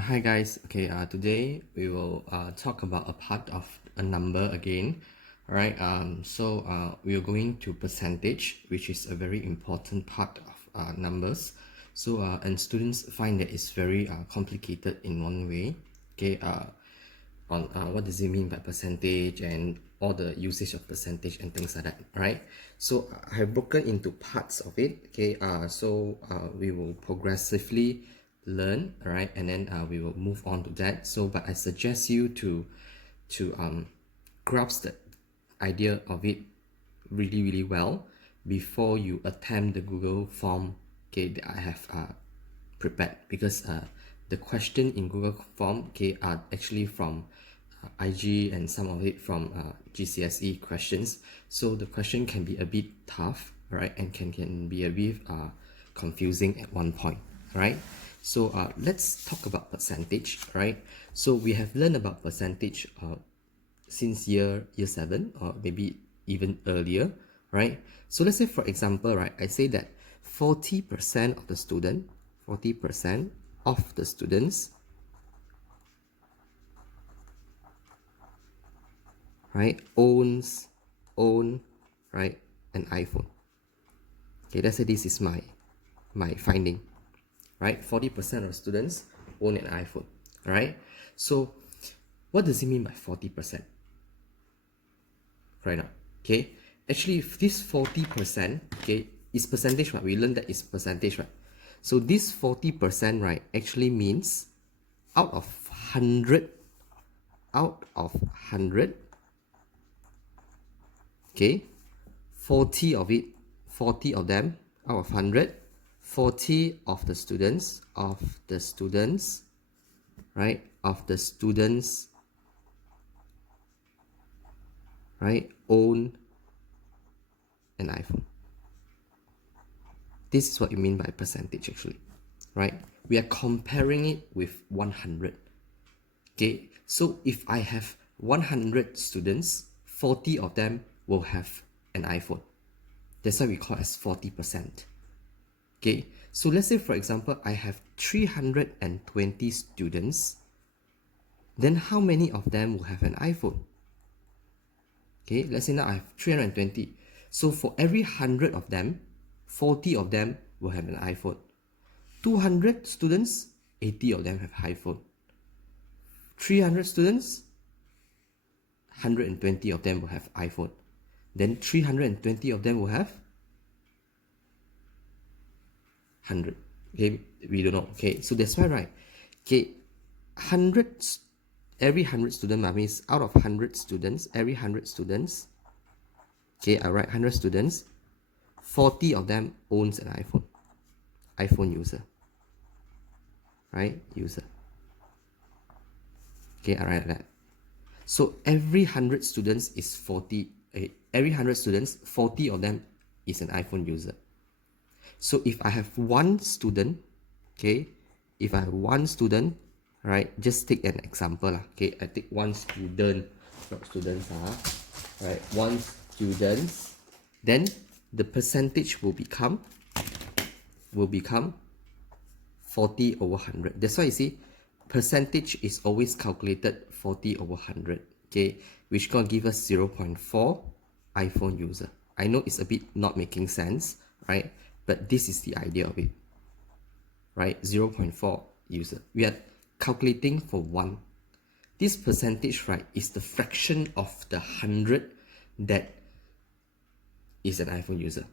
Hi guys, okay, today we will talk about a part of a number again. Alright, we are going to percentage, which is a very important part of numbers. And students find that it's very complicated in one way. Okay, on what does it mean by percentage and all the usage of percentage and things like that, right? So I have broken into parts of it. Okay, we will progressively learn, all right, and then we will move on to that. But I suggest you to grasp the idea of it really well before you attempt the Google form, okay, that I have prepared, because the question in Google form, okay, are actually from IG and some of it from GCSE questions. So the question can be a bit tough, right, and can be a bit confusing at one point, right? So let's talk about percentage, right? So we have learned about percentage since year 7 or maybe even earlier, right? So let's say, for example, right, I say that 40% of the student, 40% of the students, right, own right, an iPhone. Okay, let's say this is my finding, right? 40% of students own an iPhone. All right, so what does it mean by 40%? Right now, okay, actually if this 40%, okay, is percentage, right? We learned that it's percentage, right? So this 40%, right, actually means out of 100, okay, 40 of it, 40 of them out of 100, 40 of the students, right, right, own an iPhone. This is what you mean by percentage actually, right? We are comparing it with 100. Okay, so if I have 100 students, 40 of them will have an iPhone. That's why we call it as 40%. Okay, so let's say, for example, I have 320 students, then how many of them will have an iPhone? Okay, let's say now I have 320. So for every 100 of them, 40 of them will have an iPhone. 200 students, 80 of them have iPhone. 300 students, 120 of them will have iPhone. Then 320 of them will have 100. Okay, we don't know. Okay, so that's why, right? Okay, 100, every 100 student, that means out of 100 students, every 100 students, okay, I write 100 students, 40 of them owns an iPhone user, right? User. Okay, I write that. So every 100 students is 40, every 100 students, 40 of them is an iPhone user. So if I have one student, okay, if I have one student, right, just take an example, okay, I take one student, not students, right, one student, then the percentage will become 40 over 100. That's why you see, percentage is always calculated 40 over 100, okay, which gonna give us 0.4 iPhone user. I know it's a bit not making sense, right? But this is the idea of it, right? 0.4 user. We are calculating for one. This percentage, right, is the fraction of the 100 that is an iPhone user.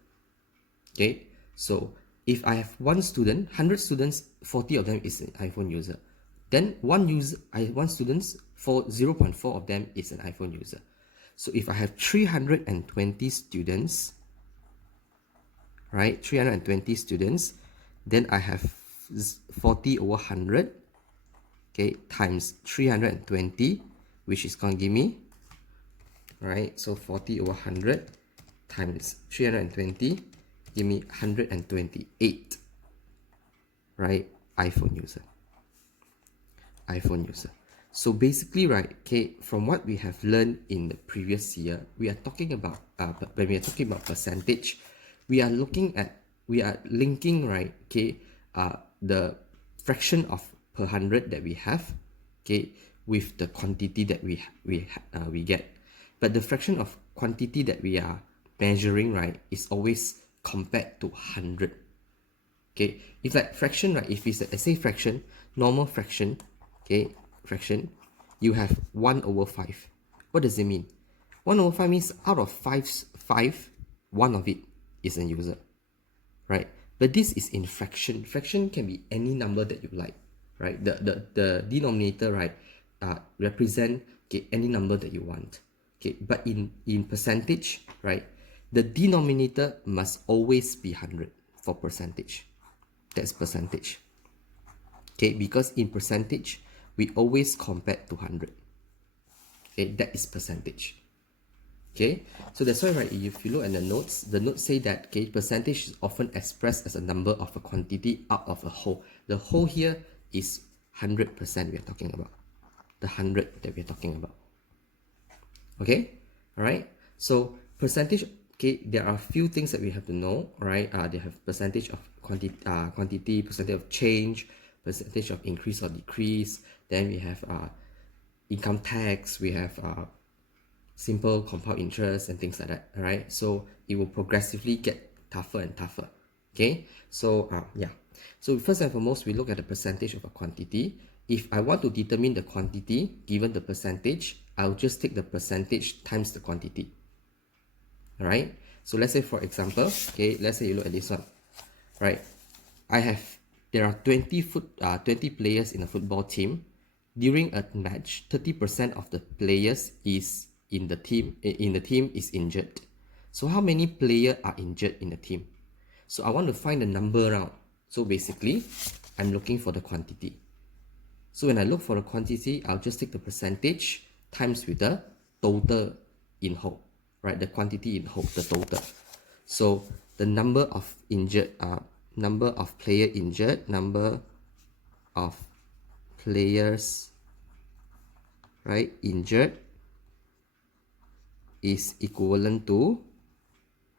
Okay, so if I have one student, 100 students, 40 of them is an iPhone user. Then one students, for 0.4 of them is an iPhone user. So if I have 320 students, right, 320 students, then I have 40 over 100, okay, times 320, which is going to give me, right, so 40 over 100 times 320, give me 128, right, iPhone user. So basically, right, okay, from what we have learned in the previous year, we are talking about when we are talking about percentage, we are linking, right, okay, the fraction of per 100 that we have, okay, with the quantity that we get. But the fraction of quantity that we are measuring, right, is always compared to 100. Okay, if like fraction, right, if it's a say fraction, normal fraction, okay, fraction, you have 1 over 5. What does it mean? 1 over 5 means out of 5, 1 of it is a user, right? But this is in fraction. Fraction can be any number that you like, right? The denominator, right, represent, okay, any number that you want. Okay, but in percentage, right, the denominator must always be 100 for percentage. That's percentage. Okay, because in percentage, we always compare to 100. Okay, that is percentage. Okay, so that's why, right, if you look at the notes say that, okay, percentage is often expressed as a number of a quantity out of a whole. The whole here is 100% we are talking about. The 100 that we are talking about. Okay, all right. So percentage, okay, there are a few things that we have to know. All right, they have percentage of quantity, percentage of change, percentage of increase or decrease. Then we have income tax. We have simple compound interest and things like that. All right, so it will progressively get tougher and tougher. Okay, so yeah. So first and foremost, we look at the percentage of a quantity. If I want to determine the quantity given the percentage, I'll just take the percentage times the quantity. All right. So let's say, for example, okay, let's say you look at this one, right? There are 20 players in a football team. During a match, 30% of the players is in the team is injured. So how many players are injured in the team? So I want to find the number around. So basically, I'm looking for the quantity. So when I look for the quantity, I'll just take the percentage times with the total in whole, right? The quantity in whole, the total. So the number of injured, number of player injured, number of players, right, injured is equivalent to,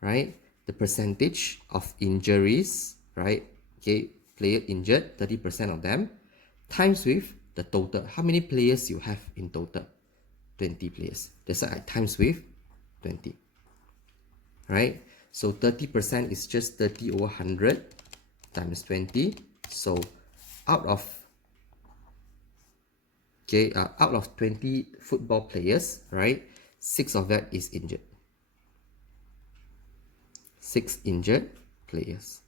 right, the percentage of injuries, right, okay, player injured, 30% of them, times with the total. How many players you have in total? 20 players. That's why I times with 20. Right? So 30% is just 30 over 100 times 20. So out of, okay, out of 20 football players, right, 6 of that is injured. 6 injured players.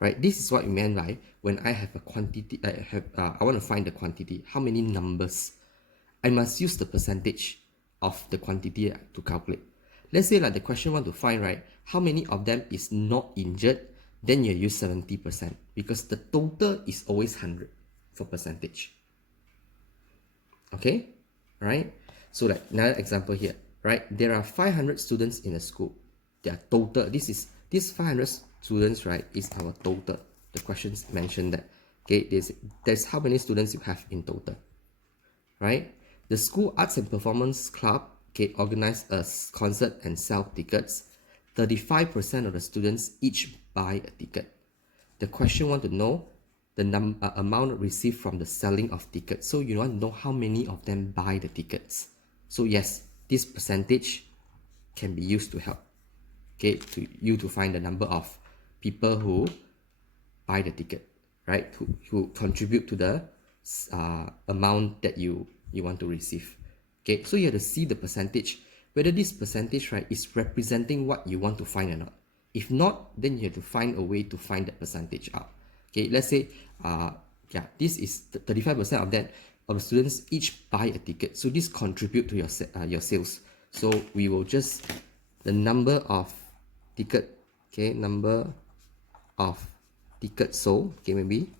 Right, this is what we meant by when I have a quantity, I want to find the quantity, how many numbers. I must use the percentage of the quantity to calculate. Let's say like the question want to find, right, how many of them is not injured, then you use 70% because the total is always 100 for percentage. Okay, right? So like another example here, right? There are 500 students in a school. Their total, this 500 students, right, is our total. The questions mentioned that. Okay, there's how many students you have in total, right? The school arts and performance club, okay, organize a concert and sell tickets. 35% of the students each buy a ticket. The question want to know the amount received from the selling of tickets. So you want to know how many of them buy the tickets. So yes, this percentage can be used to help, okay, to find the number of people who buy the ticket, right? Who contribute to the amount that you want to receive. Okay, so you have to see the percentage, whether this percentage, right, is representing what you want to find or not. If not, then you have to find a way to find that percentage out. Okay, let's say yeah, this is 35% of that of the students each buy a ticket, so this contribute to your sales. So we will just the number of ticket, okay, number of tickets sold, okay, maybe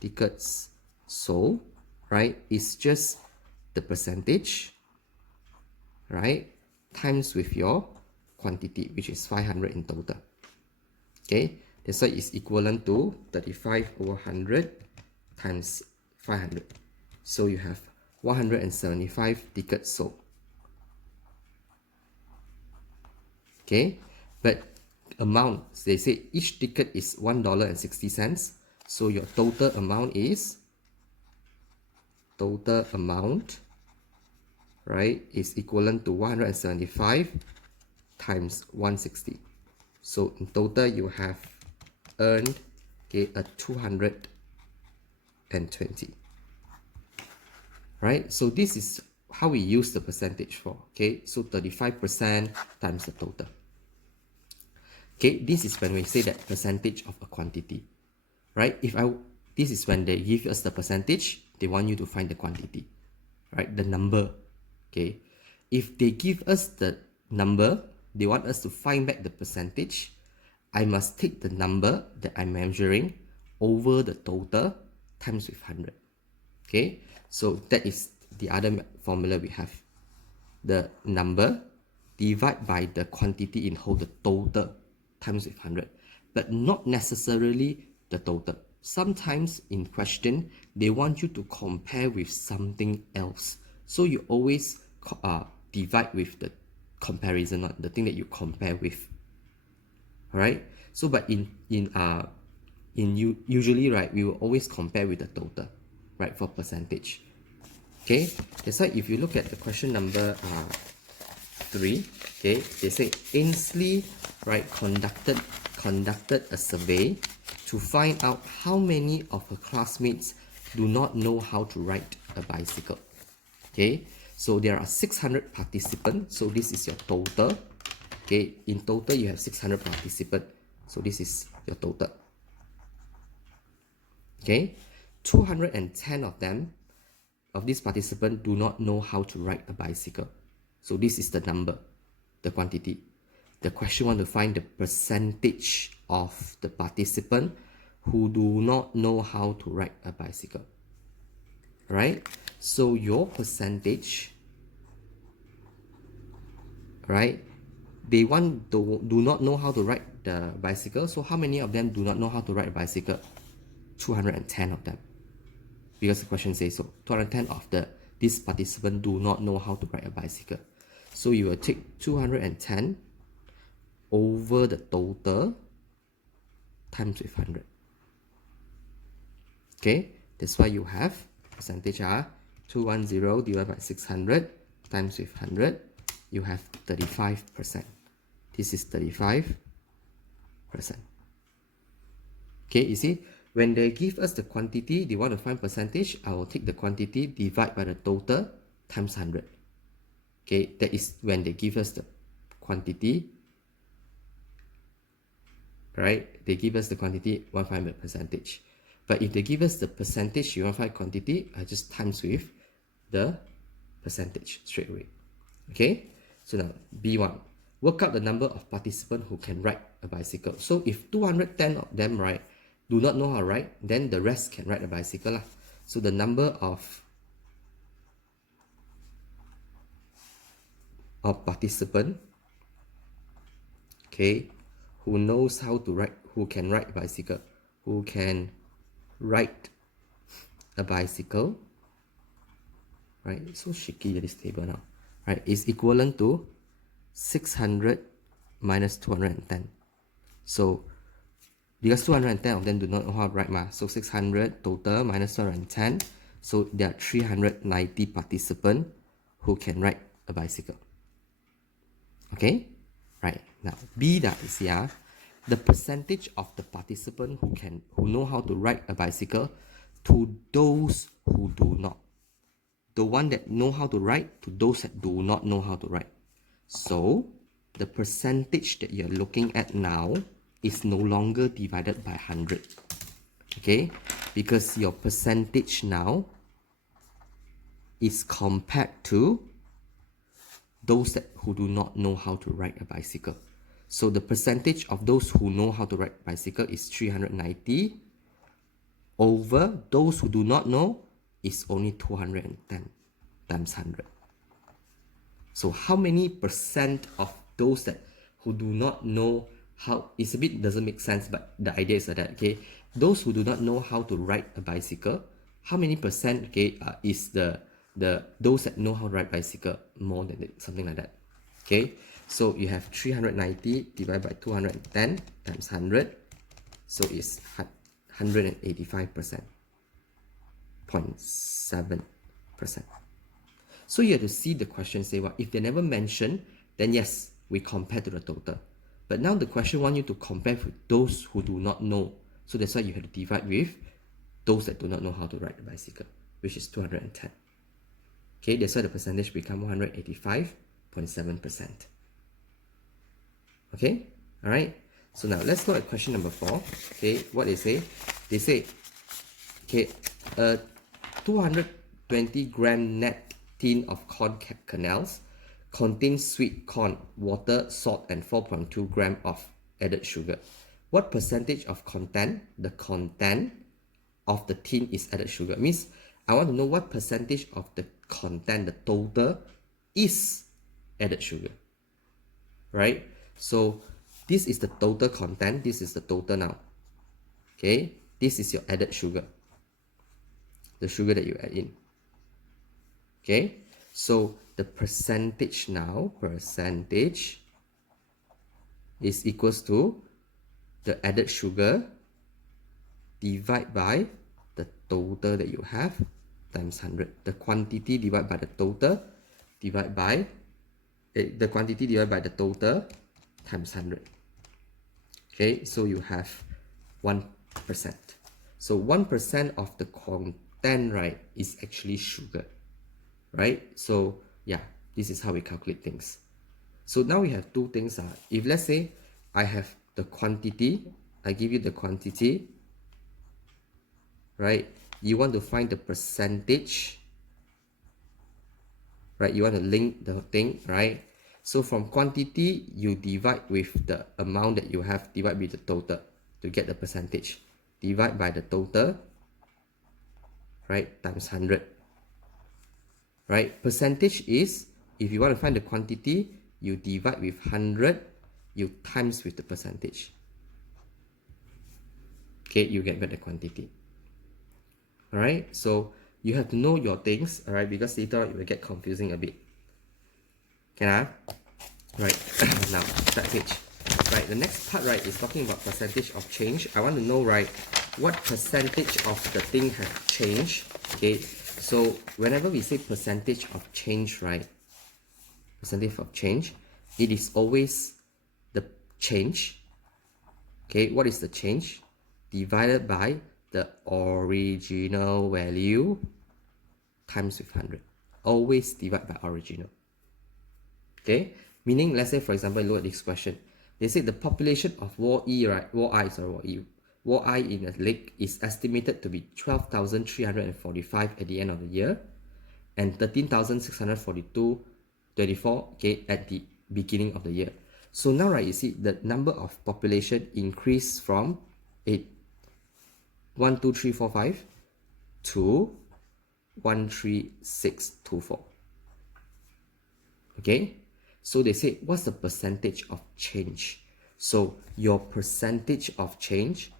tickets sold, right, is just the percentage, right, times with your quantity, which is 500 in total. Okay, that's why it's equivalent to 35 over 100 times 500. So you have 175 tickets sold. Okay, but amount, they say each ticket is $1.60, so your total amount is total amount, right, is equivalent to 175 times 160. So in total, you have earned, okay, a 220. Right? So this is how we use the percentage for. Okay, so 35% times the total. Okay, this is when we say that percentage of a quantity. Right? This is when they give us the percentage, they want you to find the quantity. Right? The number. Okay. If they give us the number, they want us to find back the percentage. I must take the number that I'm measuring over the total times with 100. Okay, so that is the other formula we have. The number divide by the quantity in whole, the total, times with 100. But not necessarily the total. Sometimes in question, they want you to compare with something else. So you always divide with the comparison, not the thing that you compare with. Alright, so but usually, right, we will always compare with the total, right, for percentage. Okay, that's why if you look at the question number 3, okay, they say Ainsley, right, conducted a survey to find out how many of her classmates do not know how to ride a bicycle. Okay, so there are 600 participants, so this is your total. Okay, in total you have 600 participants, so this is your total. Okay, 210 of them, of these participants, do not know how to ride a bicycle. So this is the number, the quantity. The question want to find the percentage of the participant who do not know how to ride a bicycle. Right? So your percentage, right? They want to do not know how to ride the bicycle. So how many of them do not know how to ride a bicycle? 210 of them. Because the question says so. 210 of these participants do not know how to ride a bicycle. So you will take 210 over the total times with 100. Okay, that's why you have percentage 210 divided by 600 times with 100. You have 35%. This is 35%. Okay, you see, when they give us the quantity, they want to find percentage, I will take the quantity, divide by the total, times 100. Okay, that is when they give us the quantity, right? They give us the quantity, 100 percentage. But if they give us the percentage, you want to find quantity, I just times with the percentage straight away. Okay, so now B1, work out the number of participants who can ride a bicycle. So if 210 of them, right, do not know how to ride, then the rest can ride a bicycle lah. So the number of participant, okay, who knows how to ride, who can ride a bicycle, right? So shaky this table now, right? Is equivalent to 600 minus 210. So because 210 of them do not know how to ride, so 600 total minus 210. So there are 390 participants who can ride a bicycle. Okay, right, now B that is the percentage of the participant who know how to ride a bicycle to those who do not. The one that know how to ride to those that do not know how to ride. So the percentage that you're looking at now is no longer divided by 100. Okay, because your percentage now is compared to those who do not know how to ride a bicycle. So the percentage of those who know how to ride a bicycle is 390 over those who do not know is only 210 times 100. So how many percent of those who do not know how, it's a bit doesn't make sense, but the idea is that, okay, those who do not know how to ride a bicycle, how many percent, okay, is those that know how to ride bicycle more than it, something like that. Okay, so you have 390 divided by 210 times 100, so it's 185%, 0.7. So you have to see the question say, well, if they never mention, then yes, we compare to the total. But now the question wants you to compare with those who do not know. So that's why you have to divide with those that do not know how to ride the bicycle, which is 210. Okay, that's why the percentage become 185.7%. Okay, all right. So now let's look at question number 4. Okay, what they say? They say, okay, a 220-gram net tin of corn kernels contains sweet corn, water, salt, and 4.2 gram of added sugar. What percentage of content, the content of the tin is added sugar? Means I want to know what percentage of the content, the total, is added sugar. Right? So this is the total content, this is the total now. Okay, this is your added sugar, the sugar that you add in. Okay, so the percentage now, percentage is equals to the added sugar divided by the total that you have times 100. The quantity divided by the total divided by the quantity divided by the total times 100. Okay, so you have 1%. So 1% of the content, right, is actually sugar, right? So yeah, this is how we calculate things. So now we have two things. If let's say I have the quantity, I give you the quantity, right? You want to find the percentage, right? You want to link the thing, right? So from quantity, you divide with the amount that you have, divide with the total to get the percentage. Divide by the total, right, times 100. Right? Percentage is, if you want to find the quantity, you divide with 100, you times with the percentage. Okay, you get back the quantity. Alright, so you have to know your things, alright, because later it will get confusing a bit. Can Right, now that page. Right, the next part, right, is talking about percentage of change. I want to know, right, what percentage of the thing have changed. Okay, so whenever we say percentage of change, right, percentage of change, it is always the change. Okay, what is the change? Divided by the original value times with 100. Always divide by original. Okay, meaning, let's say for example, look at this question. They say the population of walleye, right? Walleye in a lake is estimated to be 12,345 at the end of the year, and 13,642.24, okay, at the beginning of the year. So now, right, you see the number of population increased from 1, 2, 3, 4, 5 to 1, 3, 6, 2, 4. Okay, so they say what's the percentage of change? So your percentage of change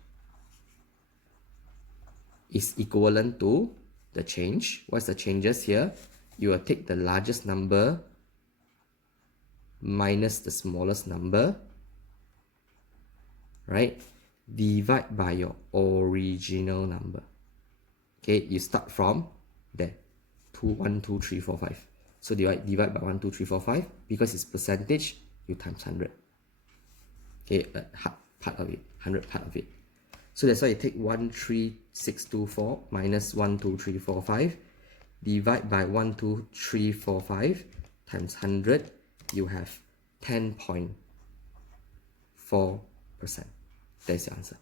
is equivalent to the change. What's the changes here? You will take the largest number minus the smallest number, right? Divide by your original number. Okay, you start from there. 2, 1, 2, 3, 4, 5. So divide by 1, 2, 3, 4, 5. Because it's percentage, you times 100. Okay, part of it, 100 part of it. So that's why you take 1, 3, 6, 2, 4 minus 1, 2, 3, 4, 5. Divide by 1, 2, 3, 4, 5 times 100. You have 10.4%. That's your answer.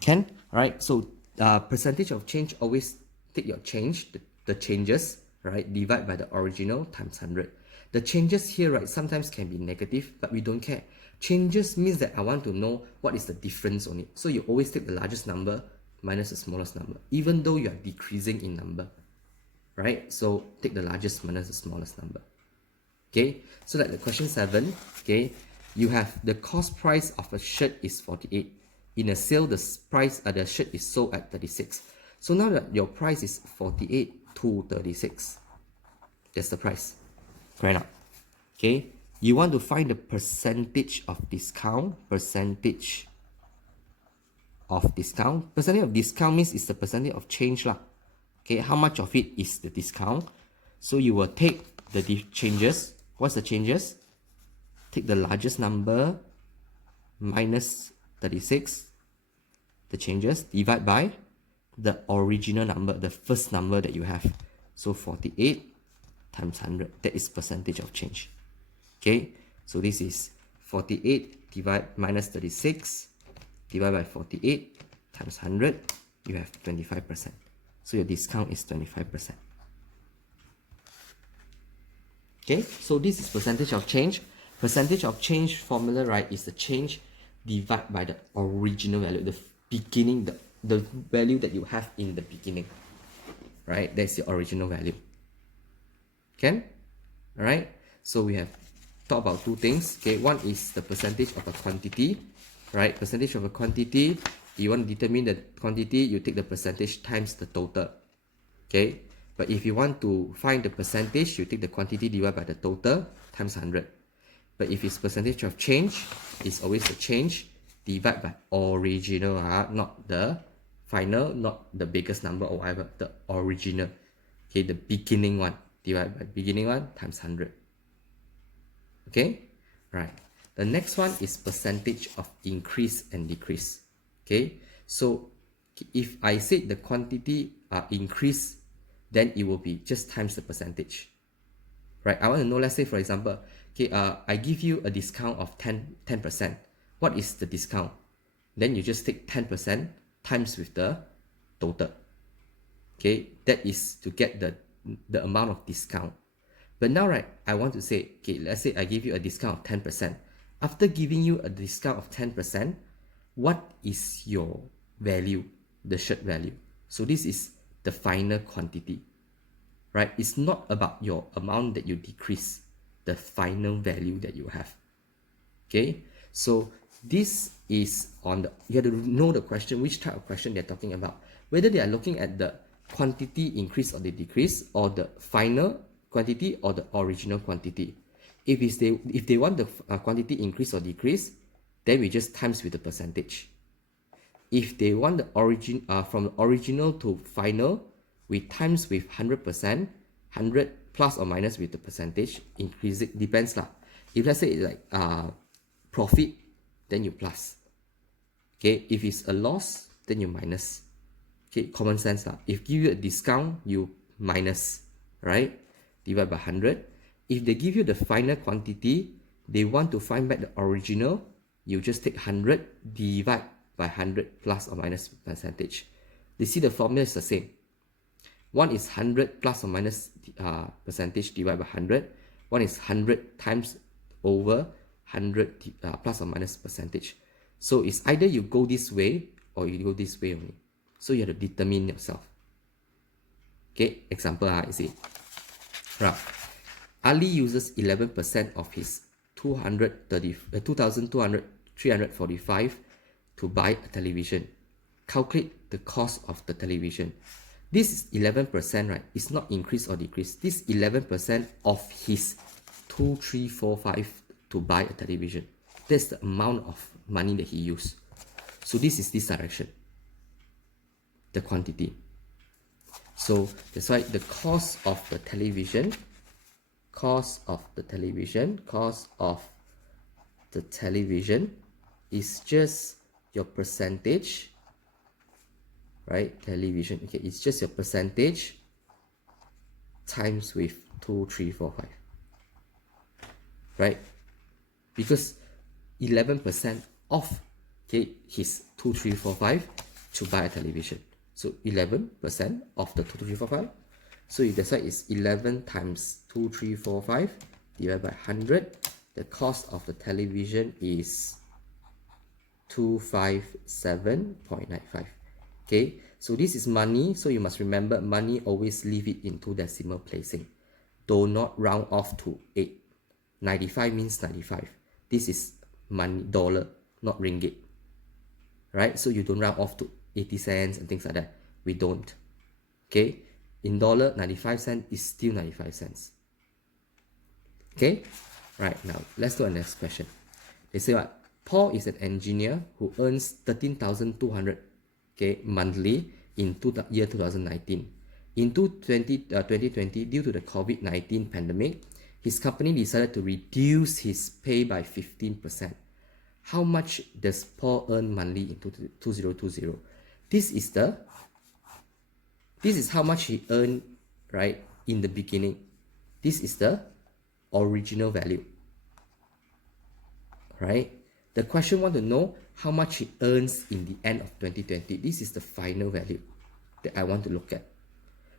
Can? Alright, so percentage of change, always take your change, the changes, right, divide by the original times 100. The changes here, right, sometimes can be negative, but we don't care. Changes means that I want to know what is the difference on it. So you always take the largest number minus the smallest number, even though you are decreasing in number, right? So take the largest minus the smallest number. Okay, so like the question 7, okay, you have the cost price of a shirt is 48. In a sale, the price the shirt is sold at 36. So now that your price is 48 to 36, that's the price. Correct now. Okay, you want to find the percentage of discount. Percentage of discount. Percentage of discount means it's the percentage of change lah. Okay, how much of it is the discount? So you will take the changes. What's the changes? Take the largest number minus 36, the changes, divide by the original number, the first number that you have. So 48 times 100, that is percentage of change. Okay, so this is 48 minus 36 divided by 48 times 100, you have 25%. So your discount is 25%. Okay, so this is percentage of change. Percentage of change formula, right, is the change divided by the original value, the beginning, the value that you have in the beginning, right? That's the original value. Can? All right, so we have talked about two things. Okay, one is the percentage of a quantity, right? Percentage of a quantity, you want to determine the quantity, you take the percentage times the total. Okay, but if you want to find the percentage, you take the quantity divided by the total times 100. But if it's percentage of change, it's always the change divided by original, not the final, not the biggest number or whatever, the original. Okay, the beginning one divided by beginning one times 100. Okay, right. The next one is percentage of increase and decrease. Okay, so if I say the quantity increase, then it will be just times the percentage, right? I want to know, let's say for example, okay, I give you a discount of 10%. What is the discount? Then you just take 10% times with the total. Okay, that is to get the amount of discount. But now, right, I want to say, okay, let's say I give you a discount of 10%. After giving you a discount of 10%, what is your value, the shirt value? So this is the final quantity, right? It's not about your amount that you decrease, the final value that you have. Okay, so this is on the, you have to know the question, which type of question they're talking about, whether they are looking at the quantity increase or the decrease, or the final quantity or the original quantity. If they want the quantity increase or decrease, then we just times with the percentage. If they want the origin from original to final, we times with 100%, 100 plus or minus with the percentage, increase it, depends lah. If let's say it's like profit, then you plus. Okay, if it's a loss, then you minus. Okay, common sense lah. If give you a discount, you minus, right? Divide by 100. If they give you the final quantity, they want to find back the original, you just take 100 divide by 100 plus or minus percentage. You see the formula is the same. One is 100 plus or minus percentage divided by 100. One is 100 times over 100 plus or minus percentage. So it's either you go this way or you go this way only. So you have to determine yourself. Okay, example, you see. Right. Ali uses 11% of his 2,345 to buy a television. Calculate the cost of the television. This is 11%, right? It's not increase or decrease. This 11% of his 2,345 to buy a television. That's the amount of money that he used. So this is this direction, the quantity. So that's why the cost of the television, is just your percentage, right? Television, okay, it's just your percentage times with 2,345, right? Because 11% of, okay, his 2,345 to buy a television. So 11% of the 2,345. So that's why it's 11 times 2,345 divided by 100. The cost of the television is 257.95. Okay, so this is money. So you must remember, money, always leave it into decimal placing. Do not round off to 8. 95 means 95. This is money, dollar, not ringgit. Right? So you don't round off to 80 cents and things like that. We don't. Okay? In dollar, 95 cents is still 95 cents. Okay? Right, now let's go to the next question. They say what? Paul is an engineer who earns 13,200, okay, monthly in year 2019. In 2020, due to the COVID-19 pandemic, his company decided to reduce his pay by 15%. How much does Paul earn monthly in 2020? This is how much he earned, right, in the beginning. This is the original value, right? The question want to know how much he earns in the end of 2020. This is the final value that I want to look at.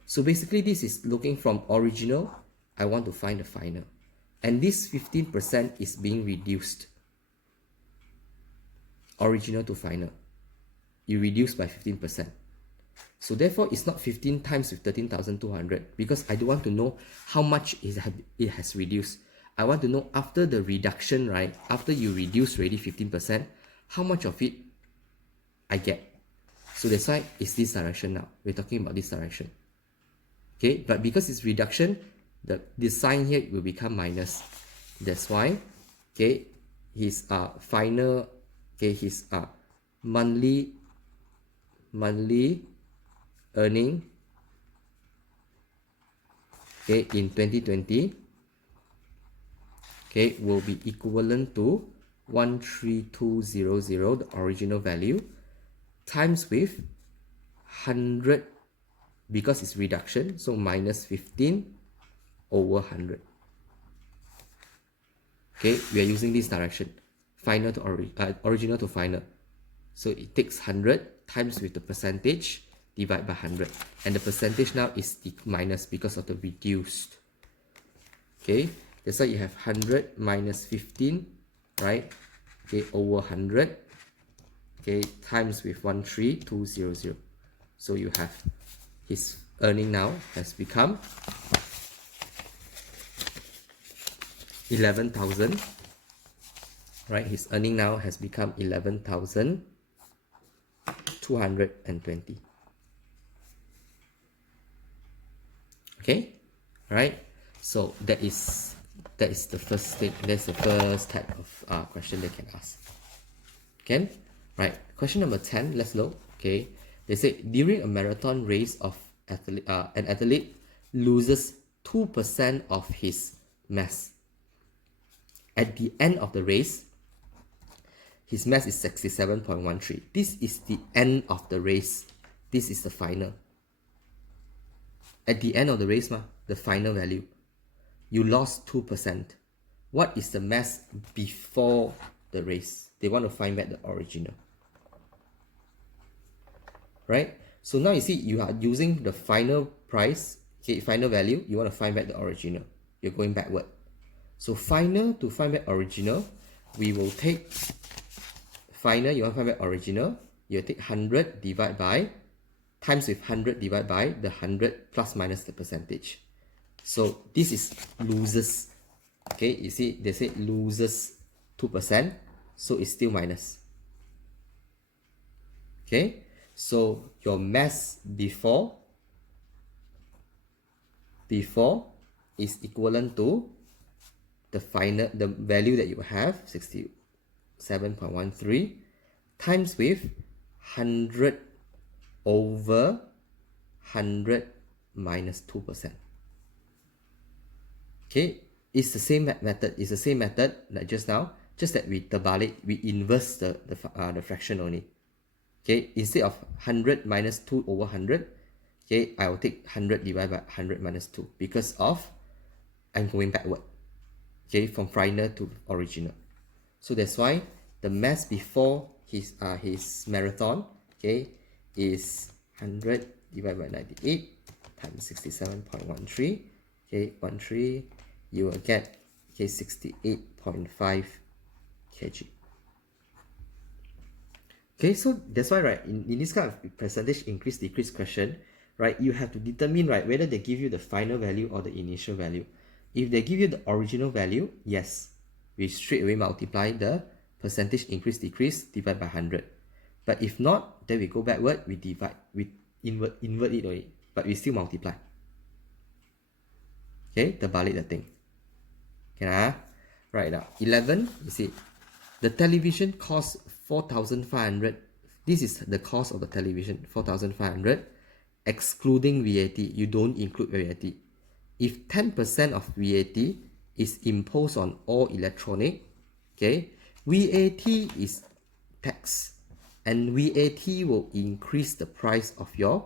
So basically this is looking from original, I want to find the final. And this 15% is being reduced. Original to final. You reduce by 15%. So therefore it's not 15 times with 13,200 because I don't want to know how much it has reduced. I want to know after the reduction, right? After you reduce already 15%, how much of it I get. So that's why it's this direction now. We're talking about this direction. Okay, but because it's reduction, the sign here will become minus. That's why, okay, his final, okay, his monthly earning, okay, in 2020, okay, will be equivalent to 13200, the original value, times with 100, because it's reduction, so minus 15 over 100. Okay, we are using this direction, final to original to final. So it takes 100 times with the percentage, divide by 100, and the percentage now is the minus because of the reduced. Okay, that's why you have 100 minus 15, right? Okay, over 100, okay, times with 13200. So you have his earning now has become 11,000, right? His earning now has become 11,220. Okay, all right. So that is the first thing. That's the first type of question they can ask. Okay, right. Question number 10. Let's look. Okay, they say during a marathon race of an athlete loses 2% of his mass. At the end of the race, his mass is 67.13. This is the end of the race. This is the final. At the end of the race, the final value, you lost 2%. What is the mass before the race? They want to find back the original. Right? So now you see you are using the final price, okay, final value, you want to find back the original. You're going backward. So final to find back original, we will take final, you want to find back original, you take 100 divided by, times with 100 divided by the 100 plus minus the percentage. So this is loses. Okay, you see they say loses 2%, so it's still minus. Okay, so your mass before is equivalent to the final, the value that you have, 67.13, times with 100 over 100 minus 2%. Okay, it's the same method. It's the same method like just now, just that we terbalik, we inverse the fraction only. Okay, instead of 100 minus 2 over 100, okay, I will take 100 divided by 100 minus 2 because of I'm going backward. Okay, from final to original. So that's why the mass before his marathon, okay, is 100 divided by 98 times 67.13. Okay, 13, you will get, okay, 68.5 kg. Okay, so that's why, right, in this kind of percentage increase decrease question, right, you have to determine, right, whether they give you the final value or the initial value. If they give you the original value, yes, we straight away multiply the percentage increase decrease divide by 100. But if not, then we go backward, we divide, we invert it already, but we still multiply. Okay, terbalik the thing. Okay, right now 11, you see the television costs 4,500. This is the cost of the television, 4,500, excluding VAT, you don't include VAT. If 10% of VAT is imposed on all electronic, okay, VAT is tax, and VAT will increase the price of your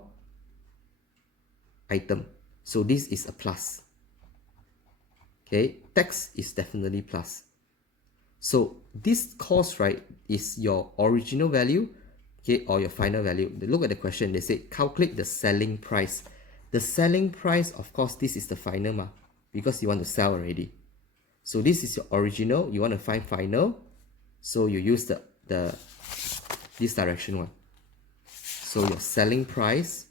item. So this is a plus. Okay, tax is definitely plus. So this cost, right, is your original value, okay, or your final value. They look at the question, they say calculate the selling price. The selling price, of course, this is the final because you want to sell already. So this is your original, you want to find final, so you use the this direction one. So your selling price,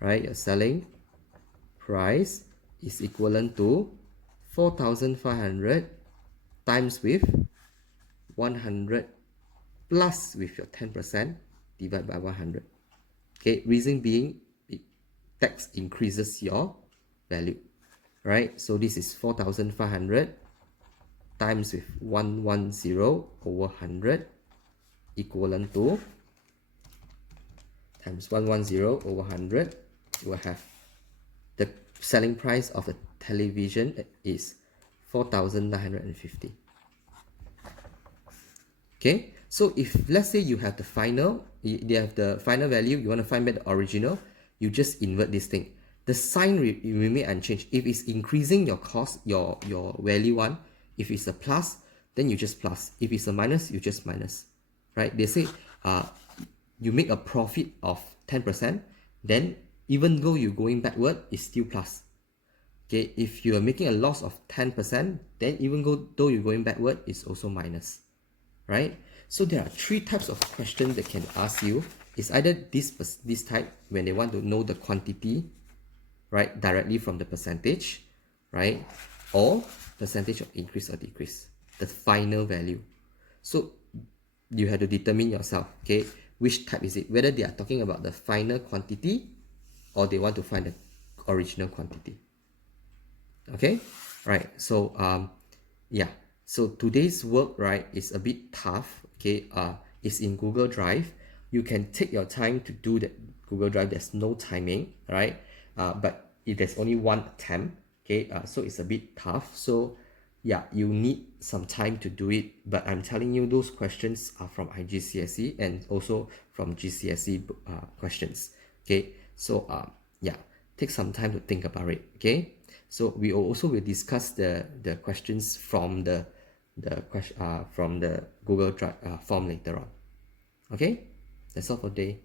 right, your selling price is equivalent to 4,500 times with 100 plus with your 10% divided by 100. Okay, reason being, tax increases your value, right? So this is 4,500 times with 110 over 100 equivalent to times 110 over 100. You will have the selling price of the television is 4,950. Okay, so if let's say you have the final, they have the final value, you want to find back the original, you just invert this thing. The sign remain unchanged. If it's increasing your cost, your value one, if it's a plus, then you just plus. If it's a minus, you just minus, right? They say you make a profit of 10%, then even though you're going backward, it's still plus. Okay, if you are making a loss of 10%, then even though you're going backward, it's also minus, right? So there are three types of questions that can ask you. It's either this type when they want to know the quantity, right, directly from the percentage, right, or percentage of increase or decrease, the final value. So you have to determine yourself, okay, which type is it, whether they are talking about the final quantity or they want to find the original quantity. Okay, right? So yeah, so today's work, right, is a bit tough. Okay, it's in Google Drive. You can take your time to do the Google Drive. There's no timing, right? But if there's only one attempt, okay, so it's a bit tough. So yeah, you need some time to do it, but I'm telling you, those questions are from IGCSE and also from GCSE questions. Okay, so yeah, take some time to think about it. Okay, so we also will discuss the questions from the Google Drive form later on. Okay, that's all for today.